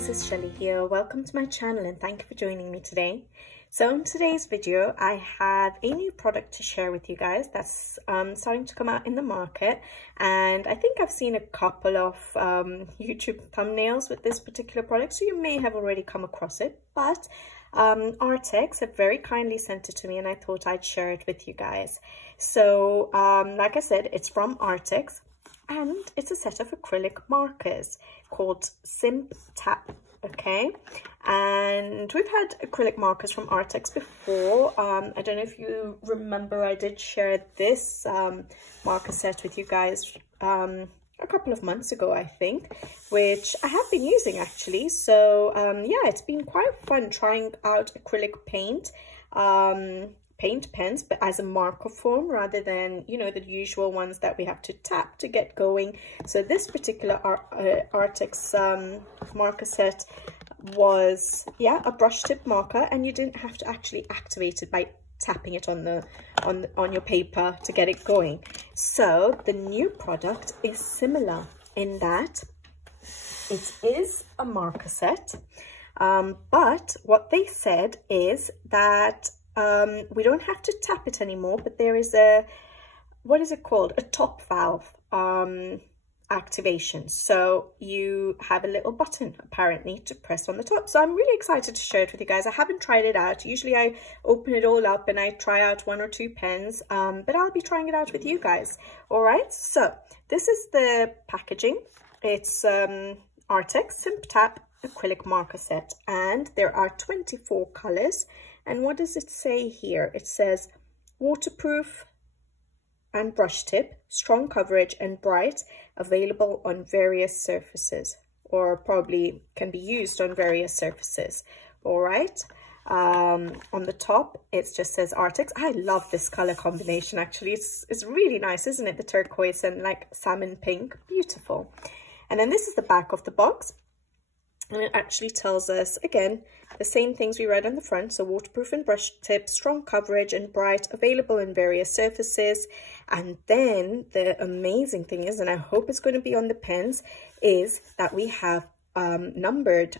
guys, it's Shelly here. Welcome to my channel and thank you for joining me today. So in today's video, I have a new product to share with you guys that's starting to come out in the market, and I think I've seen a couple of YouTube thumbnails with this particular product, so you may have already come across it, but Arrtx have very kindly sent it to me and I thought I'd share it with you guys. So like I said, it's from Arrtx. And it's a set of acrylic markers called Simptap, okay? And we've had acrylic markers from Arrtx before. I don't know if you remember, I did share this marker set with you guys a couple of months ago, I think, which I have been using actually. So yeah, it's been quite fun trying out acrylic paint. Paint pens, but as a marker form rather than, you know, the usual ones that we have to tap to get going. So this particular Arrtx marker set was, yeah, a brush tip marker, and you didn't have to actually activate it by tapping it on your paper to get it going. So the new product is similar in that it is a marker set, but what they said is that we don't have to tap it anymore, but there is a, what is it called? A top valve activation. So you have a little button apparently to press on the top. So I'm really excited to share it with you guys. I haven't tried it out. Usually I open it all up and I try out one or two pens, but I'll be trying it out with you guys. All right, so this is the packaging. It's Arrtx Simptap acrylic marker set, and there are 24 colors. And what does it say here? It says waterproof and brush tip, strong coverage and bright, available on various surfaces, or probably can be used on various surfaces. All right. On the top, it just says Arrtx. I love this color combination. Actually, it's really nice, isn't it? The turquoise and like salmon pink, beautiful. And then this is the back of the box. And it actually tells us, again, the same things we read on the front. So waterproof and brush tip, strong coverage and bright, available in various surfaces. And then the amazing thing is, and I hope it's going to be on the pens, is that we have numbered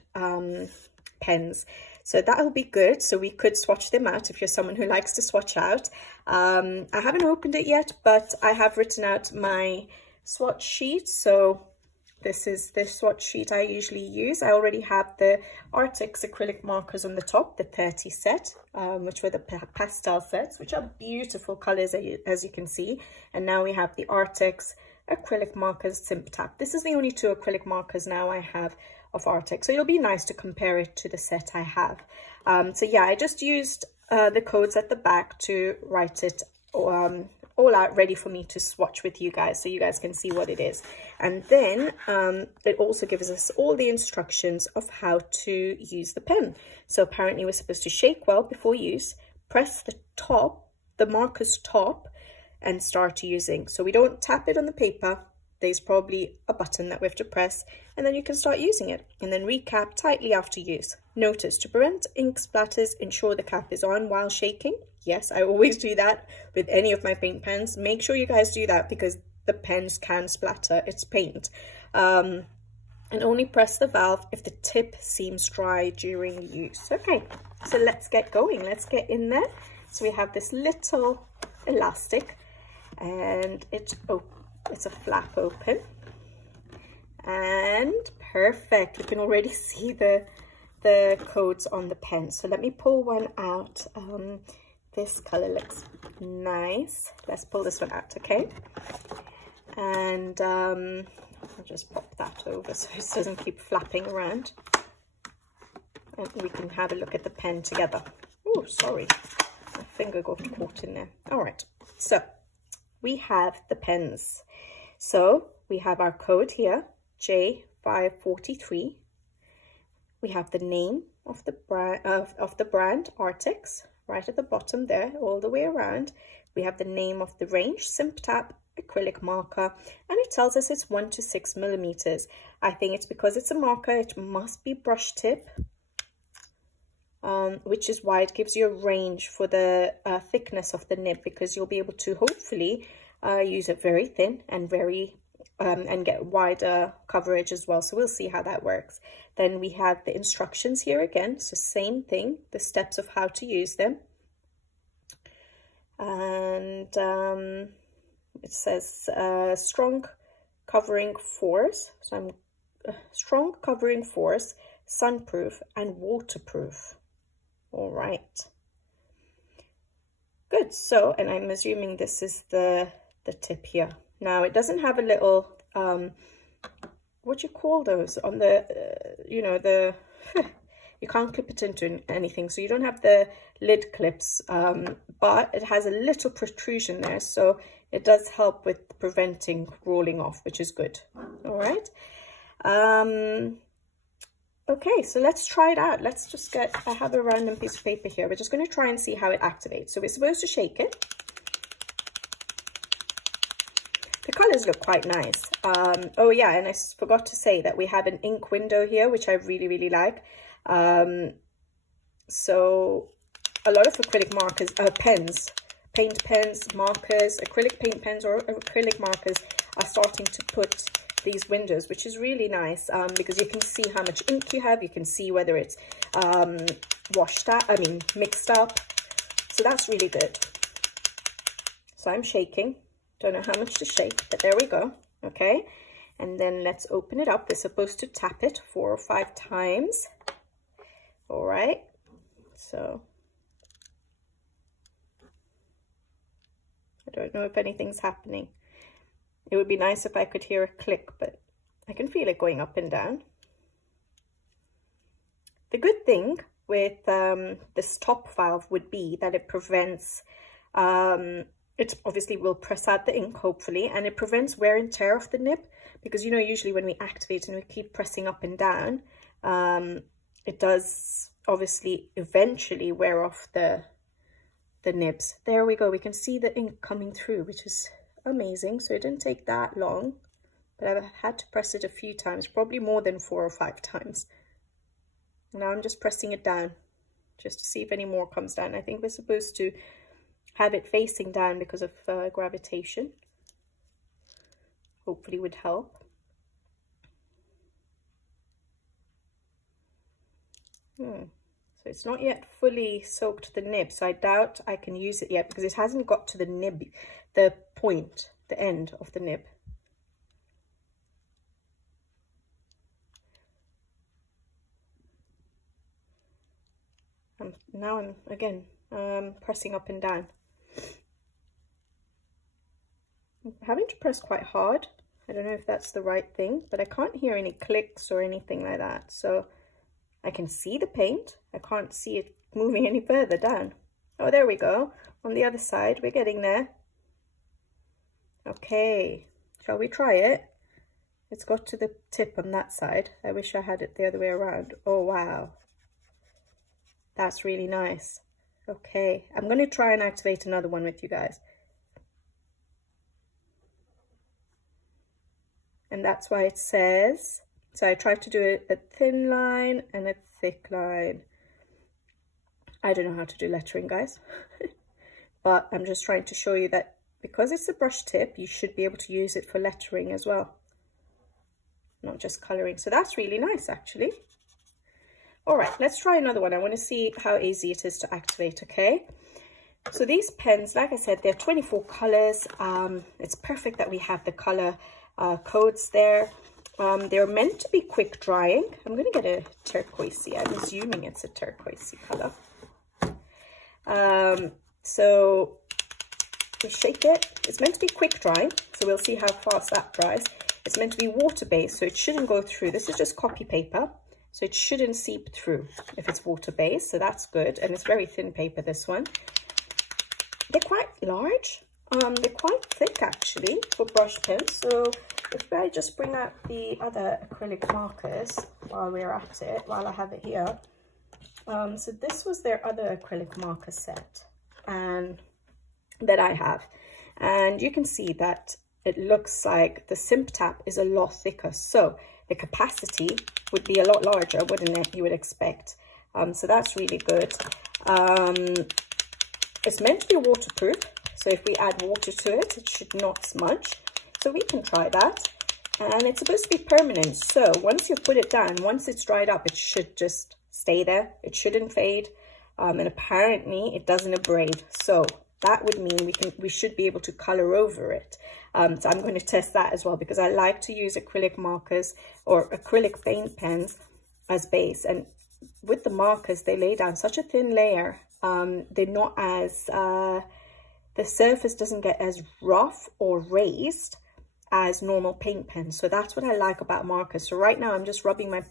pens. So that will be good. So we could swatch them out if you're someone who likes to swatch out. I haven't opened it yet, but I have written out my swatch sheet. So this is the swatch sheet I usually use. I already have the Arrtx acrylic markers on the top, the 30 set, which were the pastel sets, which are beautiful colors as you can see. And now we have the Arrtx acrylic markers Simptap. This is the only two acrylic markers now I have of Arrtx, so it'll be nice to compare it to the set I have. So yeah, I just used the codes at the back to write it all out, ready for me to swatch with you guys so you guys can see what it is. And then it also gives us all the instructions of how to use the pen. So apparently we're supposed to shake well before use, press the top, the marker's top, and start using. So we don't tap it on the paper. There's probably a button that we have to press, and then you can start using it. And then recap tightly after use. Notice, to prevent ink splatters, ensure the cap is on while shaking. Yes, I always do that with any of my paint pens. Make sure you guys do that because the pens can splatter. It's paint. And only press the valve if the tip seems dry during use. Okay, so let's get going. Let's get in there. So we have this little elastic, and it's a flap open. And perfect. We can already see the codes on the pen. So let me pull one out. This color looks nice. Let's pull this one out, okay? And I'll just pop that over so it doesn't keep flapping around. And we can have a look at the pen together. Oh, sorry. My finger got caught in there. All right. So we have the pens. So we have our code here, J543. We have the name of the brand Arrtx. Right at the bottom there, all the way around. We have the name of the range, Simptap acrylic marker, and it tells us it's 1 to 6 millimeters. I think it's because it's a marker, it must be brush tip, which is why it gives you a range for the thickness of the nib, because you'll be able to hopefully use it very thin and very and get wider coverage as well. So we'll see how that works. Then we have the instructions here again. So same thing, the steps of how to use them. And it says strong covering force. So I'm strong covering force, sunproof and waterproof. All right. Good. So, and I'm assuming this is the tip here. Now it doesn't have a little, what do you call those on the, you know, the, you can't clip it into anything. So you don't have the lid clips, but it has a little protrusion there. So it does help with preventing rolling off, which is good. All right. Okay, so let's try it out. Let's just get, I have a random piece of paper here. We're just going to try and see how it activates. So we're supposed to shake it. The colors look quite nice. Oh yeah, and I forgot to say that we have an ink window here, which I really, really like. So a lot of acrylic markers, pens, paint pens, markers, acrylic paint pens or acrylic markers are starting to put these windows, which is really nice, because you can see how much ink you have. You can see whether it's mixed up. So that's really good. So I'm shaking. Don't know how much to shake, but there we go. Okay, and then let's open it up. We're supposed to tap it 4 or 5 times. All right, so I don't know if anything's happening. It would be nice if I could hear a click, but I can feel it going up and down. The good thing with this top valve would be that it prevents, it obviously will press out the ink, hopefully, and it prevents wear and tear of the nib, because, you know, usually when we activate and we keep pressing up and down, it does obviously eventually wear off the nibs. There we go. We can see the ink coming through, which is amazing. So it didn't take that long, but I've had to press it a few times, probably more than 4 or 5 times. Now I'm just pressing it down just to see if any more comes down. I think we're supposed to have it facing down because of gravitation. Hopefully would help. So it's not yet fully soaked the nib, so I doubt I can use it yet because it hasn't got to the nib, the point, the end of the nib. Now I'm again pressing up and down. I'm having to press quite hard. I don't know if that's the right thing, but I can't hear any clicks or anything like that. So I can see the paint. I can't see it moving any further down. Oh, there we go. On the other side, we're getting there. Okay, shall we try it? It's got to the tip on that side. I wish I had it the other way around. Oh, wow. That's really nice. Okay, I'm going to try and activate another one with you guys. And that's why it says, so I tried to do a thin line and a thick line. I don't know how to do lettering, guys. But I'm just trying to show you that because it's a brush tip, you should be able to use it for lettering as well, not just colouring. So that's really nice, actually. All right, let's try another one. I want to see how easy it is to activate, okay? So these pens, like I said, they're 24 colours. It's perfect that we have the colour codes there. They're meant to be quick drying. I'm going to get a turquoisey. I'm assuming it's a turquoisey colour. So we shake it. It's meant to be quick drying, so we'll see how fast that dries. It's meant to be water-based, so it shouldn't go through. This is just copy paper, so it shouldn't seep through if it's water-based, so that's good. And it's very thin paper, this one. They're quite large. They're quite thick, actually, for brush pens. So if I just bring out the other acrylic markers while we're at it, while I have it here. So this was their other acrylic marker set and that I have. And you can see that it looks like the Simptap is a lot thicker. So the capacity would be a lot larger, wouldn't it? You would expect. So that's really good. It's meant to be waterproof. So if we add water to it, it should not smudge. So we can try that. and it's supposed to be permanent. So once you put it down, once it's dried up, it should just stay there. It shouldn't fade, and apparently it doesn't abrade. So that would mean we should be able to color over it. So I'm going to test that as well, because I like to use acrylic markers or acrylic paint pens as base, and with the markers they lay down such a thin layer. They're not as the surface doesn't get as rough or raised as normal paint pens. So that's what I like about markers. So right now I'm just rubbing my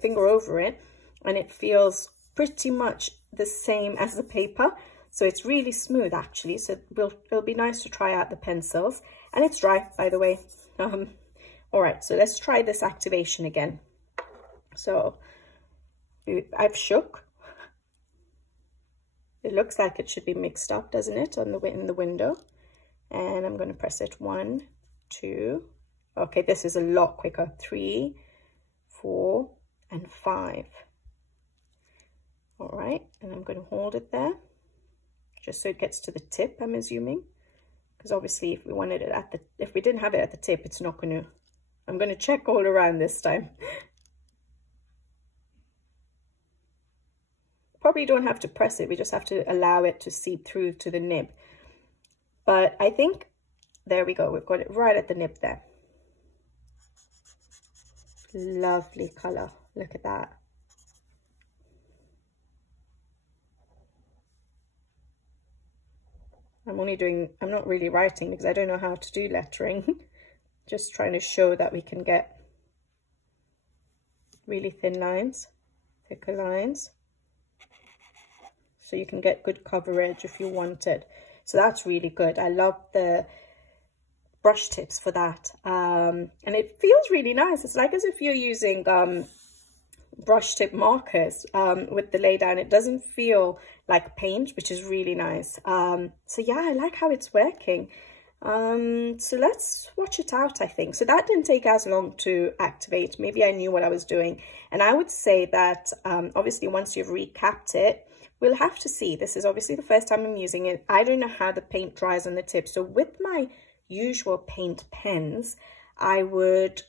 finger over it, and it feels pretty much the same as the paper. So it's really smooth actually. So it'll be nice to try out the pencils, and it's dry, by the way. All right, so let's try this activation again. So I've shook. It looks like it should be mixed up, doesn't it, in the window? And I'm going to press it 1, 2. Okay, this is a lot quicker. 3, 4, and 5. All right, and I'm going to hold it there, just so it gets to the tip, I'm assuming, because obviously if we wanted it if we didn't have it at the tip, it's not going to. I'm going to check all around this time. Probably don't have to press it, we just have to allow it to seep through to the nib. But I think, there we go, we've got it right at the nib there. Lovely color, look at that. I'm not really writing because I don't know how to do lettering. Just trying to show that we can get really thin lines, thicker lines. So you can get good coverage if you wanted. So that's really good. I love the brush tips for that. And it feels really nice. It's like as if you're using brush tip markers with the lay down. It doesn't feel like paint, which is really nice. So yeah, I like how it's working. So let's watch it out, I think. So that didn't take as long to activate. Maybe I knew what I was doing. And I would say that obviously once you've recapped it, we'll have to see. This is obviously the first time I'm using it. I don't know how the paint dries on the tip. So with my usual paint pens, I would,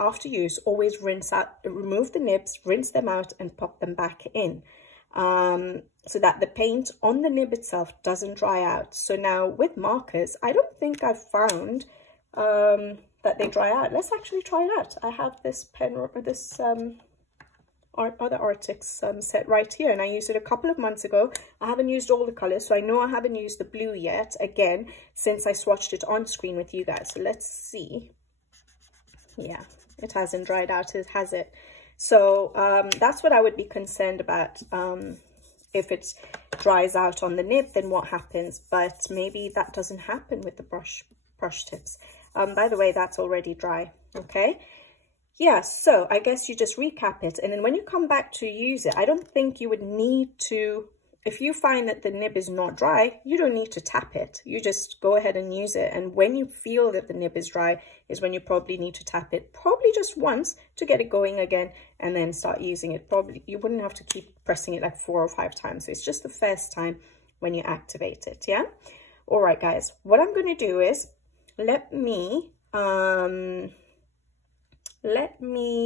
after use, always rinse out, remove the nibs, rinse them out and pop them back in. So that the paint on the nib itself doesn't dry out. So now with markers, I don't think I've found that they dry out. Let's actually try it out. I have this pen, or this other Arrtx set right here, and I used it a couple of months ago. I haven't used all the colors, so I know I haven't used the blue yet, again, since I swatched it on screen with you guys. So let's see. Yeah, it hasn't dried out, has it? So that's what I would be concerned about. If it dries out on the nib, then what happens? But maybe that doesn't happen with the brush tips. By the way, that's already dry. Okay. Yeah, so I guess you just recap it, and then when you come back to use it, I don't think you would need to, if you find that the nib is not dry, you don't need to tap it. You just go ahead and use it, and when you feel that the nib is dry is when you probably need to tap it, probably just once to get it going again, and then start using it. Probably you wouldn't have to keep pressing it like 4 or 5 times. So it's just the first time when you activate it. Yeah. All right, guys, what I'm going to do is let me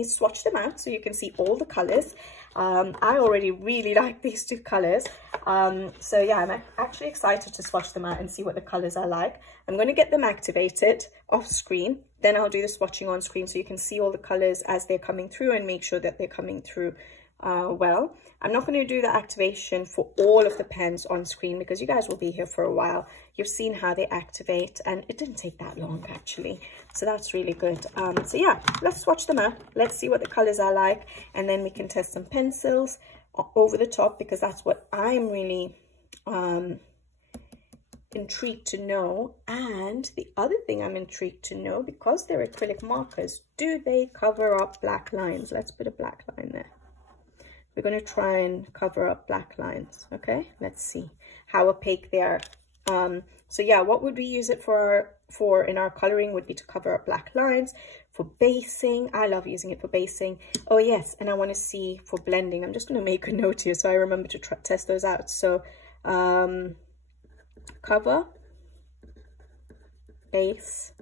swatch them out so you can see all the colors. I already really like these 2 colors. So yeah, I'm actually excited to swatch them out and see what the colors are like. I'm going to get them activated off screen. Then I'll do the swatching on screen so you can see all the colors as they're coming through and make sure that they're coming through well. I'm not going to do the activation for all of the pens on screen because you guys will be here for a while. You've seen how they activate, and it didn't take that long actually. So that's really good. So yeah, let's swatch them out. Let's see what the colors are like, and then we can test some pencils over the top, because that's what I'm really intrigued to know. And the other thing I'm intrigued to know, because they're acrylic markers, do they cover up black lines? Let's put a black line there. We're going to try and cover up black lines. Okay, let's see how opaque they are. So yeah, what would we use it for in our coloring would be to cover up black lines. For basing, I love using it for basing. Oh yes, and I want to see for blending. I'm just going to make a note here so I remember to test those out. So cover, base,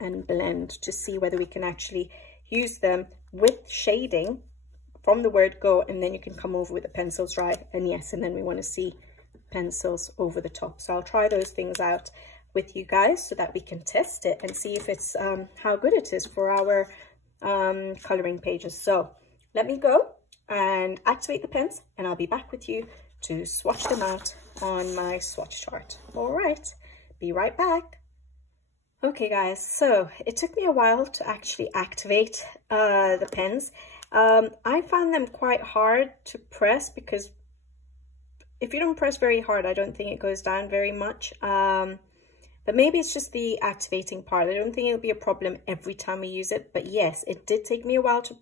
and blend to see whether we can actually use them with shading from the word go, and then you can come over with the pencils dry, and yes, and then we want to see pencils over the top. So I'll try those things out with you guys so that we can test it and see if it's how good it is for our coloring pages. So let me go and activate the pens, and I'll be back with you to swatch them out on my swatch chart. All right, be right back. Okay guys, so it took me a while to actually activate the pens. I found them quite hard to press because if you don't press very hard, I don't think it goes down very much. But maybe it's just the activating part. I don't think it'll be a problem every time we use it. But yes, it did take me a while to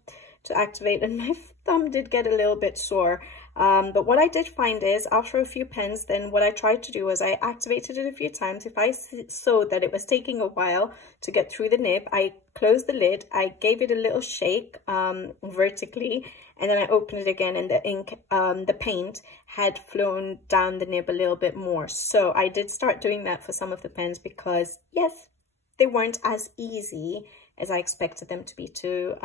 activate, and my thumb did get a little bit sore. But what I did find is after a few pens, then what I tried to do was I activated it a few times. If I saw that it was taking a while to get through the nib, I closed the lid, I gave it a little shake vertically, and then I opened it again, and the ink, the paint had flown down the nib a little bit more. So I did start doing that for some of the pens because yes, they weren't as easy as I expected them to be to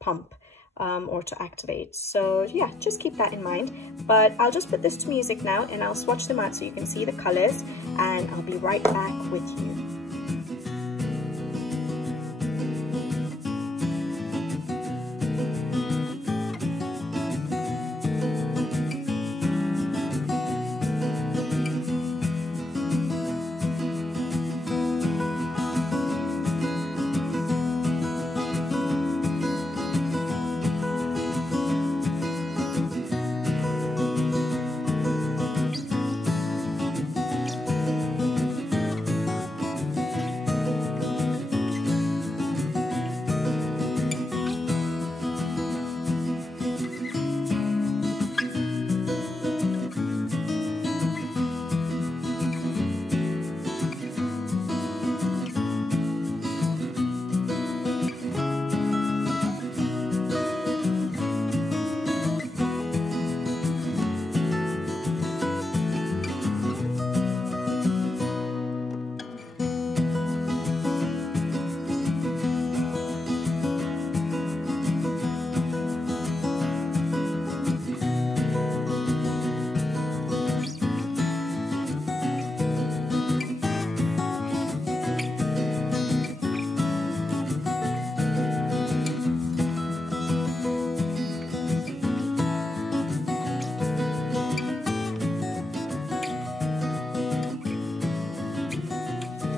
pump or to activate. So yeah, just keep that in mind. But I'll just put this to music now, and I'll swatch them out so you can see the colors, and I'll be right back with you.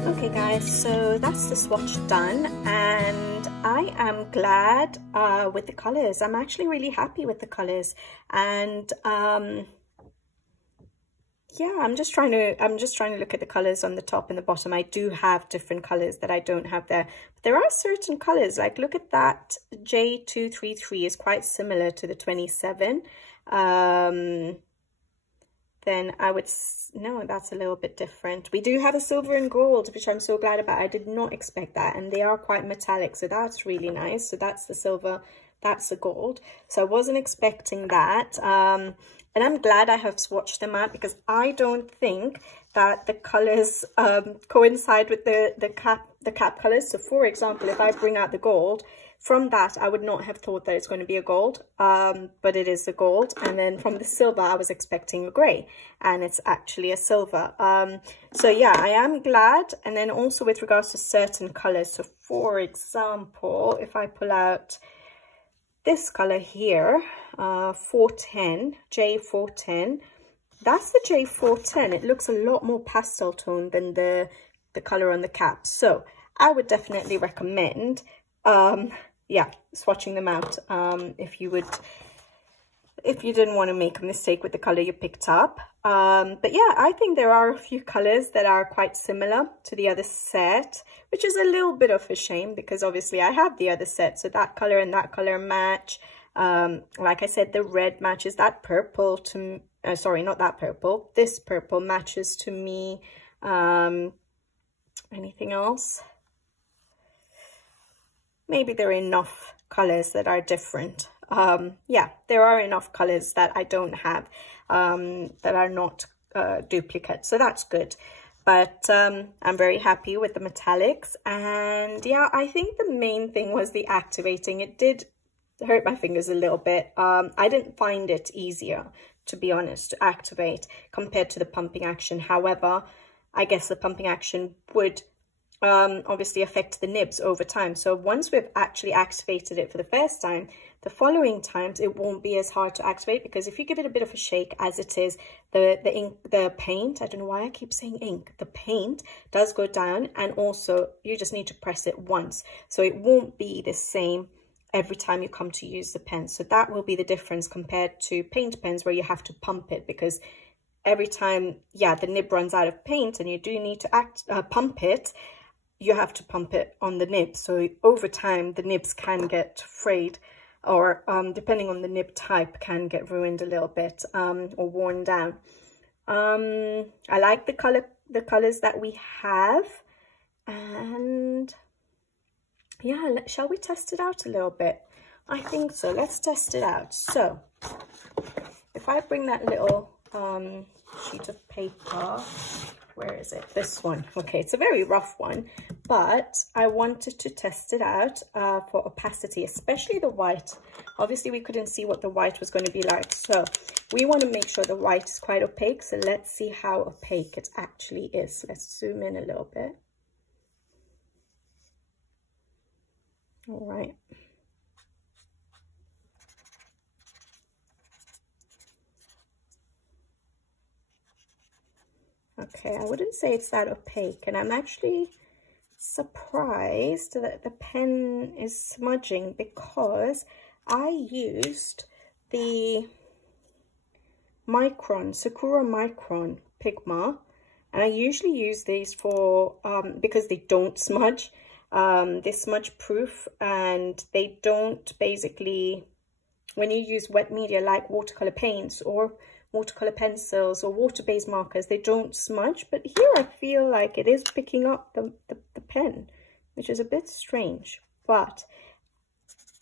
Okay guys, so that's the swatch done, and I am glad with the colors. I'm actually really happy with the colors, and yeah, I'm just trying to look at the colors on the top and the bottom. I do have different colors that I don't have there, but there are certain colors, like look at that J233 is quite similar to the 27. Then I would, no, that's a little bit different. We do have a silver and gold, which I'm so glad about. I did not expect that, and they are quite metallic, so that's really nice. So that's the silver, that's the gold. So I wasn't expecting that. And I'm glad I have swatched them out, because I don't think that the colors coincide with the cap colors. So for example, if I bring out the gold, from that, I would not have thought that it's going to be a gold, but it is a gold. And then from the silver, I was expecting a grey, and it's actually a silver. So yeah, I am glad. And then also with regards to certain colours, so for example, if I pull out this colour here, 410, J410, that's the J410. It looks a lot more pastel tone than the colour on the cap. So I would definitely recommend yeah, swatching them out if you didn't want to make a mistake with the color you picked up. But yeah, I think there are a few colors that are quite similar to the other set, which is a little bit of a shame, because obviously I have the other set, so that color and that color match. Like I said, the red matches that purple to sorry, not that purple, this purple matches to me. Anything else? Maybe there are enough colors that are different. Yeah, there are enough colors that I don't have, that are not duplicates, so that's good. but I'm very happy with the metallics. And yeah, I think the main thing was the activating. It did hurt my fingers a little bit. I didn't find it easier, to be honest, to activate compared to the pumping action. However, I guess the pumping action would obviously affect the nibs over time. So once we've actually activated it for the first time, the following times it won't be as hard to activate, because if you give it a bit of a shake, as it is, the paint, I don't know why I keep saying ink, the paint does go down, and also you just need to press it once. So it won't be the same every time you come to use the pen. So that will be the difference compared to paint pens, where you have to pump it, because every time, yeah, the nib runs out of paint and you do need to pump it, you have to pump it on the nib. So over time, the nibs can get frayed, or depending on the nib type, can get ruined a little bit, or worn down. I like the colors that we have, and yeah, shall we test it out a little bit? I think so. Let's test it out. So if I bring that little sheet of paper, where is it? This one. Okay, it's a very rough one, but I wanted to test it out for opacity, especially the white. Obviously, we couldn't see what the white was going to be like, so we want to make sure the white is quite opaque. So let's see how opaque it actually is. Let's zoom in a little bit. All right. Okay, I wouldn't say it's that opaque, and I'm actually surprised that the pen is smudging, because I used the Sakura Micron Pigma, and I usually use these for because they don't smudge. They're smudge proof, and they don't basically, when you use wet media like watercolor paints or watercolor pencils or water-based markers, they don't smudge. But here I feel like it is picking up the pen, which is a bit strange. But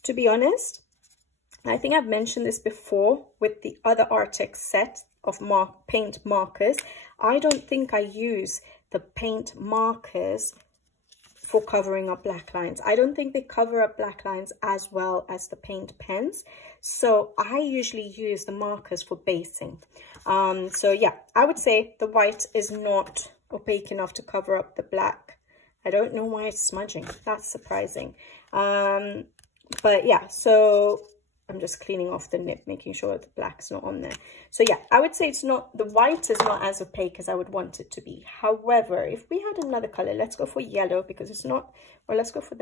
to be honest, I think I've mentioned this before with the other Arrtx set of paint markers. I don't think I use the paint markers for covering up black lines. I don't think they cover up black lines as well as the paint pens. So I usually use the markers for basing. So yeah, I would say the white is not opaque enough to cover up the black. I don't know why it's smudging. That's surprising. But yeah, so I'm just cleaning off the nib, making sure the black's not on there. So yeah, I would say it's not, the white is not as opaque as I would want it to be. However, if we had another color, let's go for yellow, because it's not, or let's go for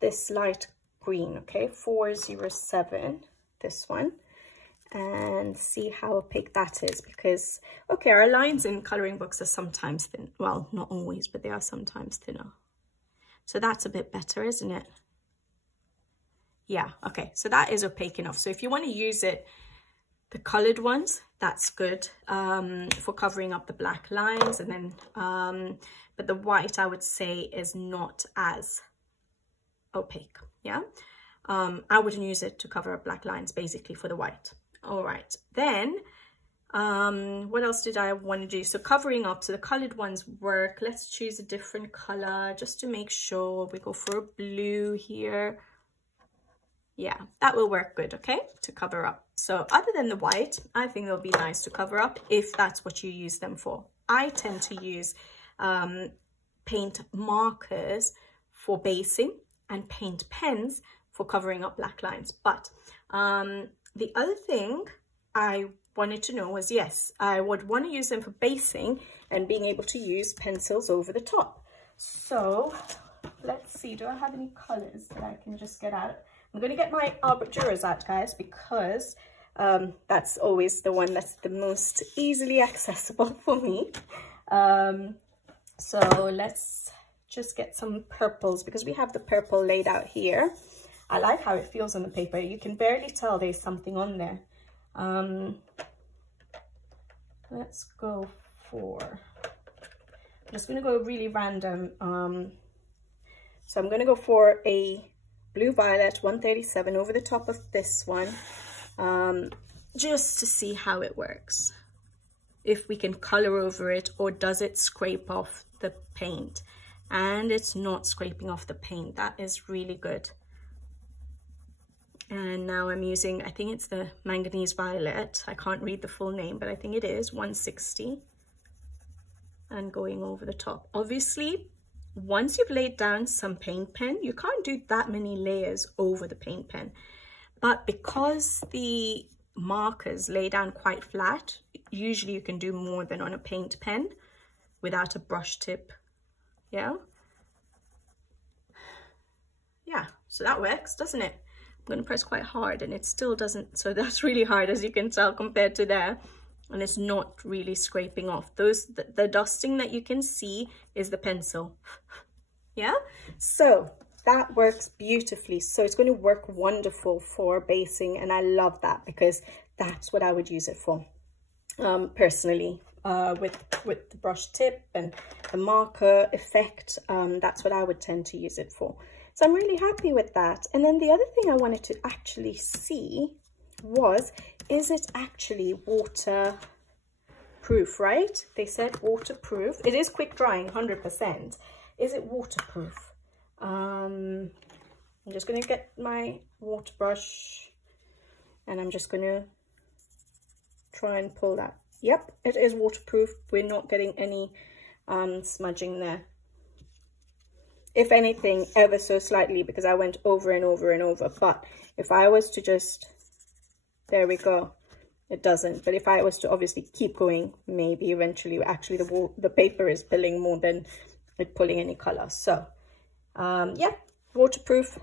this light green, okay, 407, this one, and see how opaque that is. Because, okay, our lines in coloring books are sometimes thin, well, not always, but they are sometimes thinner. So that's a bit better, isn't it? Yeah, okay, so that is opaque enough. So if you want to use it, the colored ones, that's good for covering up the black lines. And then, but the white, I would say, is not as opaque, yeah? I wouldn't use it to cover up black lines, basically, for the white. All right, then, what else did I want to do? So covering up, so the colored ones work. Let's choose a different color just to make sure. We go for a blue here. Yeah, that will work good, okay, to cover up. So other than the white, I think they'll be nice to cover up if that's what you use them for. I tend to use paint markers for basing and paint pens for covering up black lines. But the other thing I wanted to know was, yes, I would want to use them for basing and being able to use pencils over the top. So let's see, do I have any colors that I can just get out? I'm going to get my Arrtx out, guys, because that's always the one that's the most easily accessible for me. So let's just get some purples, because we have the purple laid out here. I like how it feels on the paper. You can barely tell there's something on there. Let's go for, I'm just going to go really random. So I'm going to go for a Blue Violet 137 over the top of this one, just to see how it works. if we can color over it, or does it scrape off the paint? And it's not scraping off the paint. That is really good. And now I'm using, I think it's the manganese violet. I can't read the full name, but I think it is 160. And going over the top. Obviously, once you've laid down some paint pen, you can't do that many layers over the paint pen. But because the markers lay down quite flat, usually you can do more than on a paint pen without a brush tip. Yeah, so that works, doesn't it? I'm going to press quite hard and it still doesn't, so that's really hard, as you can tell, compared to there, and it's not really scraping off. The dusting that you can see is the pencil. Yeah, so that works beautifully. So it's going to work wonderful for basing, and I love that because that's what I would use it for, personally. With the brush tip and the marker effect, that's what I would tend to use it for. So I'm really happy with that. And then the other thing I wanted to actually see was, is it actually waterproof, right? They said waterproof. It is quick drying, 100%. Is it waterproof? I'm just going to get my water brush and I'm just going to try and pull that. Yep, it is waterproof. We're not getting any smudging there. If anything, ever so slightly, because I went over and over and over. But if I was to just, there we go, it doesn't. But if I was to obviously keep going, maybe eventually, actually the paper is pulling more than it pulling any color. So yeah, waterproof,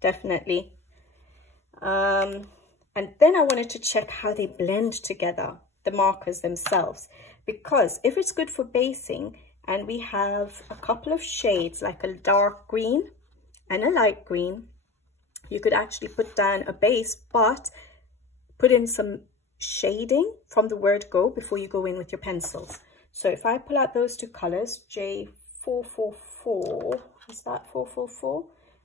definitely. And then I wanted to check how they blend together, the markers themselves, because if it's good for basing and we have a couple of shades like a dark green and a light green, you could actually put down a base but put in some shading from the word go before you go in with your pencils. So if I pull out those two colors, J444, is that 444,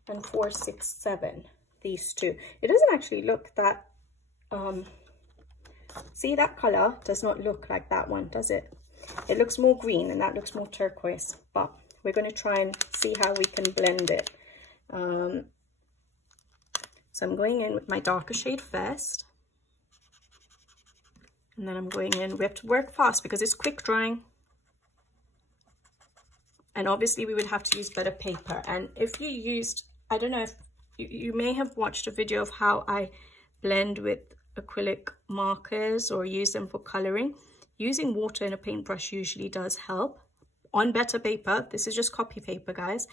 and 467, these two, it doesn't actually look that see, that color does not look like that one, does it? It looks more green and that looks more turquoise, but we're going to try and see how we can blend it. So I'm going in with my darker shade first, and then I'm going in. We have to work fast because it's quick drying, and obviously we would have to use better paper. And if you used, I don't know if you may have watched a video of how I blend with acrylic markers or use them for coloring. Using water in a paintbrush usually does help on better paper. This is just copy paper, guys,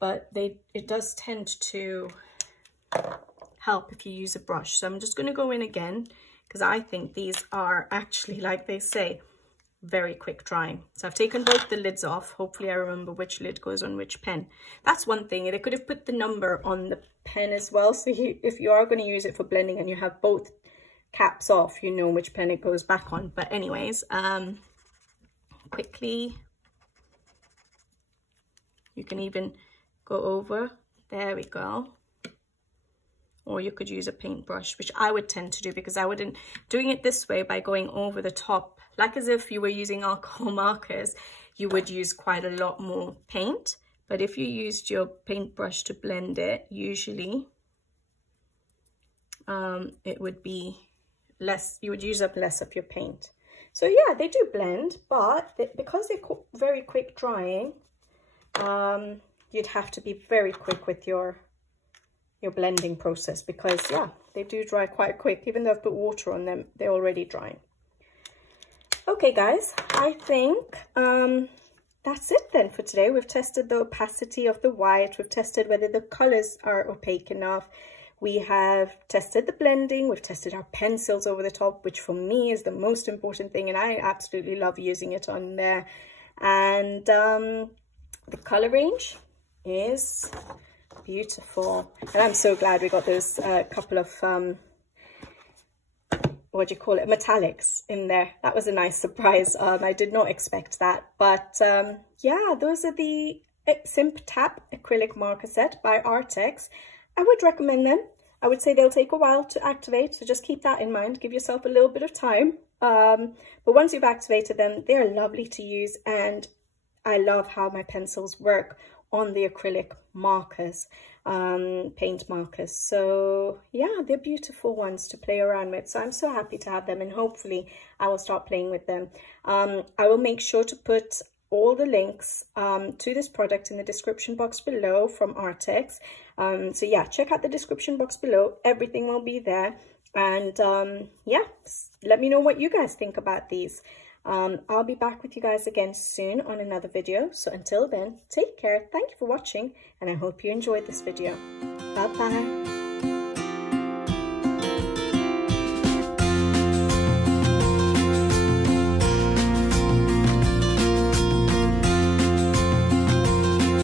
but it does tend to help if you use a brush. So I'm just going to go in again because I think these are actually, like they say, very quick drying. So I've taken both the lids off. Hopefully I remember which lid goes on which pen. That's one thing. They could have put the number on the pen as well, so if you are going to use it for blending and you have both caps off, you know which pen it goes back on. But anyways, quickly, you can even go over, there we go, or you could use a paintbrush, which I would tend to do because I wouldn't, doing it this way by going over the top, like as if you were using alcohol markers, you would use quite a lot more paint. But if you used your paintbrush to blend it, usually it would be less, you would use up less of your paint. So yeah, they do blend, but because they're very quick drying, you'd have to be very quick with your blending process, because yeah, they do dry quite quick. Even though I've put water on them, they're already drying. Okay guys, I think that's it then for today. We've tested the opacity of the white, we've tested whether the colors are opaque enough, we have tested the blending, we've tested our pencils over the top, which for me is the most important thing, and I absolutely love using it on there. And the color range is beautiful, and I'm so glad we got those couple of what do you call it, metallics in there. That was a nice surprise. I did not expect that, but yeah, those are the Simptap acrylic marker set by Arrtx. I would recommend them. I would say they'll take a while to activate, so just keep that in mind. Give yourself a little bit of time. But once you've activated them, they're lovely to use, and I love how my pencils work on the acrylic markers, paint markers. So yeah, they're beautiful ones to play around with. So I'm so happy to have them, and hopefully I will start playing with them. I will make sure to put all the links to this product in the description box below from Arrtx. So yeah, check out the description box below. Everything will be there. And yeah, let me know what you guys think about these. I'll be back with you guys again soon on another video. So until then, take care. Thank you for watching, and I hope you enjoyed this video. Bye bye.